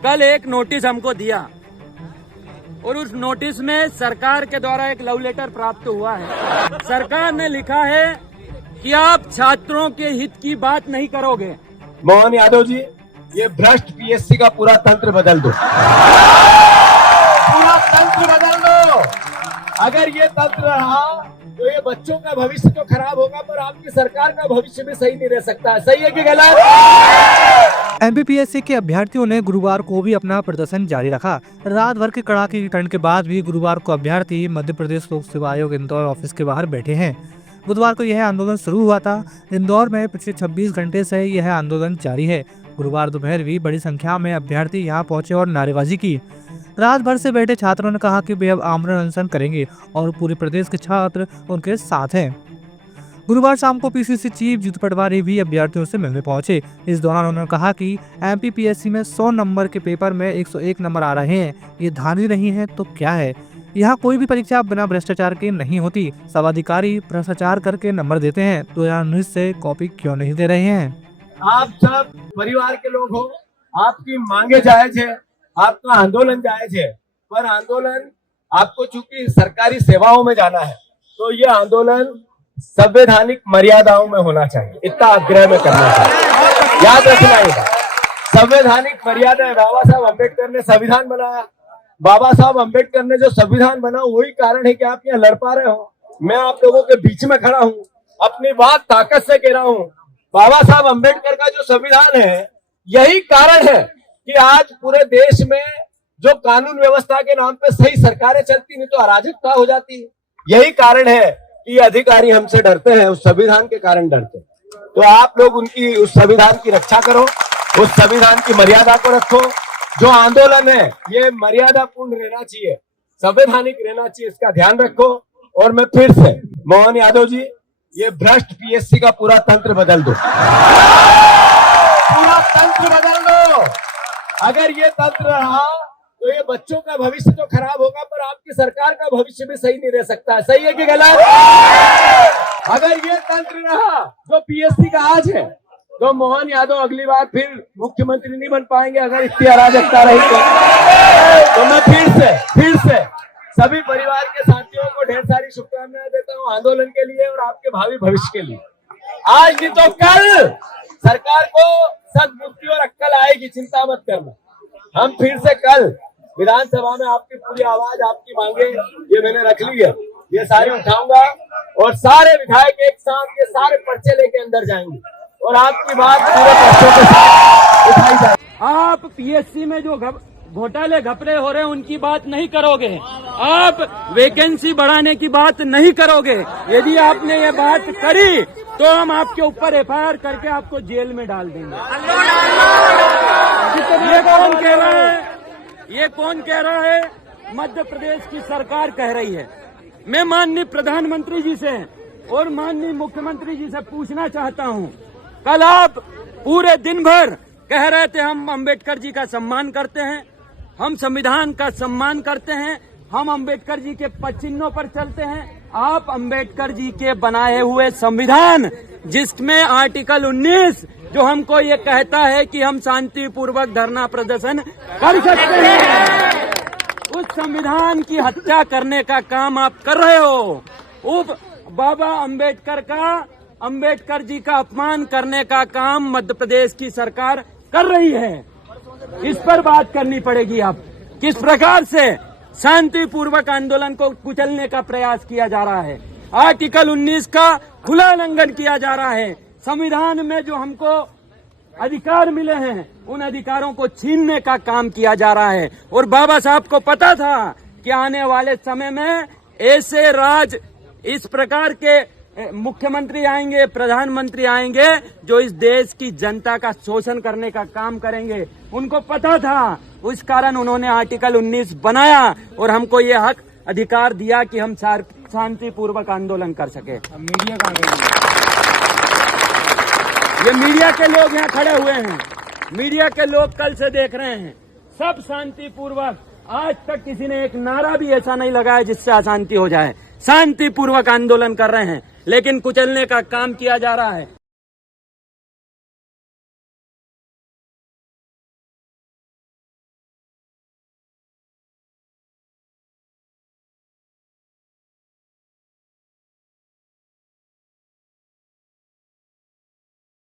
कल एक नोटिस हमको दिया और उस नोटिस में सरकार के द्वारा एक लव लेटर प्राप्त हुआ है। सरकार ने लिखा है कि आप छात्रों के हित की बात नहीं करोगे। मोहन यादव जी, ये भ्रष्ट पीएससी का पूरा तंत्र बदल दो, पूरा तंत्र बदल दो। अगर ये तंत्र रहा तो ये बच्चों का भविष्य तो खराब होगा, पर आपकी सरकार का भविष्य भी सही नहीं रह सकता। सही है कि गलत? एमपीपीएससी के अभ्यर्थियों ने गुरुवार को भी अपना प्रदर्शन जारी रखा। रात भर के कड़ाके की ठंड के बाद भी गुरुवार को अभ्यर्थी मध्य प्रदेश लोक सेवा आयोग इंदौर ऑफिस के बाहर बैठे हैं। बुधवार को यह आंदोलन शुरू हुआ था। इंदौर में पिछले 26 घंटे से यह आंदोलन जारी है। गुरुवार दोपहर भी बड़ी संख्या में अभ्यर्थी यहां पहुंचे और नारेबाजी की। रात भर से बैठे छात्रों ने कहा कि वे अब आमरण अनशन करेंगे और पूरे प्रदेश के छात्र उनके साथ हैं। गुरुवार शाम को पीसीसी चीफ जीतू पटवारी भी अभ्यर्थियों से मिलने पहुंचे। इस दौरान उन्होंने कहा कि एमपीपीएससी में 100 नंबर के पेपर में 101 नंबर आ रहे हैं। ये धांधली नहीं है तो क्या है? यहाँ कोई भी परीक्षा बिना भ्रष्टाचार के नहीं होती। सब अधिकारी भ्रष्टाचार करके नंबर देते हैं। 2019 से कॉपी क्यों नहीं दे रहे हैं? आप सब परिवार के लोग हो, आपकी मांगे जायज है, आपका आंदोलन जायज है, पर आंदोलन आपको चूंकि सरकारी सेवाओं में जाना है तो ये आंदोलन संवैधानिक मर्यादाओं में होना चाहिए। इतना आग्रह में करना चाहिए, याद रखना है। संवैधानिक मर्यादा है। बाबा साहब अम्बेडकर ने संविधान बनाया। बाबा साहब अम्बेडकर ने जो संविधान बना वही कारण है कि आप यहाँ लड़ पा रहे हो। मैं आप लोगों के बीच में खड़ा हूँ, अपनी बात ताकत से कह रहा हूँ। बाबा साहब अम्बेडकर का जो संविधान है यही कारण है कि आज पूरे देश में जो कानून व्यवस्था के नाम पे सही सरकारें चलती, नहीं तो अराजकता हो जाती। यही कारण है कि अधिकारी हमसे डरते हैं, उस संविधान के कारण डरते हैं। तो आप लोग उनकी उस संविधान की रक्षा करो, उस संविधान की मर्यादा को रखो। जो आंदोलन है ये मर्यादा पूर्ण रहना चाहिए, संवैधानिक रहना चाहिए, इसका ध्यान रखो। और मैं फिर से मोहन यादव जी, ये भ्रष्ट पीएससी का पूरा तंत्र बदल दो, पूरा तंत्र बदल दो। अगर ये तंत्र रहा तो ये बच्चों का भविष्य तो खराब होगा, पर आपकी सरकार का भविष्य भी सही नहीं रह सकता। सही है कि गलत? अगर ये तंत्र रहा जो पीएससी का आज है तो मोहन यादव अगली बार फिर मुख्यमंत्री नहीं बन पाएंगे। अगर इतनी अराजकता रही तो मैं फिर से सभी परिवार के साथियों को ढेर सारी शुभकामनाएं देता हूँ आंदोलन के लिए और आपके भावी भविष्य के लिए। आज नहीं तो कल सरकार को सद्बुद्धि और अक्कल आएगी, चिंता मत करना। हम फिर से कल विधानसभा में आपकी पूरी आवाज, आपकी मांगे ये मैंने रख ली है, ये सारी उठाऊंगा और सारे विधायक एक साथ ये सारे पर्चे लेके अंदर जाएंगे और आपकी बात पूरे पर्चों के साथ उठाई जाएगी। आप पीएससी में जो घोटाले घपले हो रहे हैं उनकी बात नहीं करोगे, आप वैकेंसी बढ़ाने की बात नहीं करोगे। यदि आपने ये बात करी तो हम आपके ऊपर एफआईआर करके आपको जेल में डाल देंगे। ये कौन कह रहा है? ये कौन कह रहा है? मध्य प्रदेश की सरकार कह रही है। मैं माननीय प्रधानमंत्री जी से और माननीय मुख्यमंत्री जी से पूछना चाहता हूं, कल आप पूरे दिन भर कह रहे थे हम अंबेडकर जी का सम्मान करते हैं, हम संविधान का सम्मान करते हैं, हम अंबेडकर जी के पद चिन्हों पर चलते हैं। आप अंबेडकर जी के बनाए हुए संविधान जिसमें आर्टिकल 19 जो हमको ये कहता है कि हम शांतिपूर्वक धरना प्रदर्शन कर सकते हैं, उस संविधान की हत्या करने का काम आप कर रहे हो। बाबा अंबेडकर जी का अपमान करने का काम मध्य प्रदेश की सरकार कर रही है। इस पर बात करनी पड़ेगी। अब किस प्रकार से शांतिपूर्वक आंदोलन को कुचलने का प्रयास किया जा रहा है, आर्टिकल 19 का खुला उल्लंघन किया जा रहा है, संविधान में जो हमको अधिकार मिले हैं उन अधिकारों को छीनने का काम किया जा रहा है। और बाबा साहब को पता था कि आने वाले समय में ऐसे राज, इस प्रकार के मुख्यमंत्री आएंगे, प्रधानमंत्री आएंगे जो इस देश की जनता का शोषण करने का काम करेंगे। उनको पता था, उस कारण उन्होंने आर्टिकल 19 बनाया और हमको ये हक अधिकार दिया कि हम शांतिपूर्वक आंदोलन कर सके। मीडिया कहाँ गई? ये मीडिया के लोग यहाँ खड़े हुए हैं, मीडिया के लोग कल से देख रहे हैं, सब शांतिपूर्वक। आज तक किसी ने एक नारा भी ऐसा नहीं लगाया जिससे अशांति हो जाए। शांतिपूर्वक आंदोलन कर रहे हैं, लेकिन कुचलने का काम किया जा रहा है।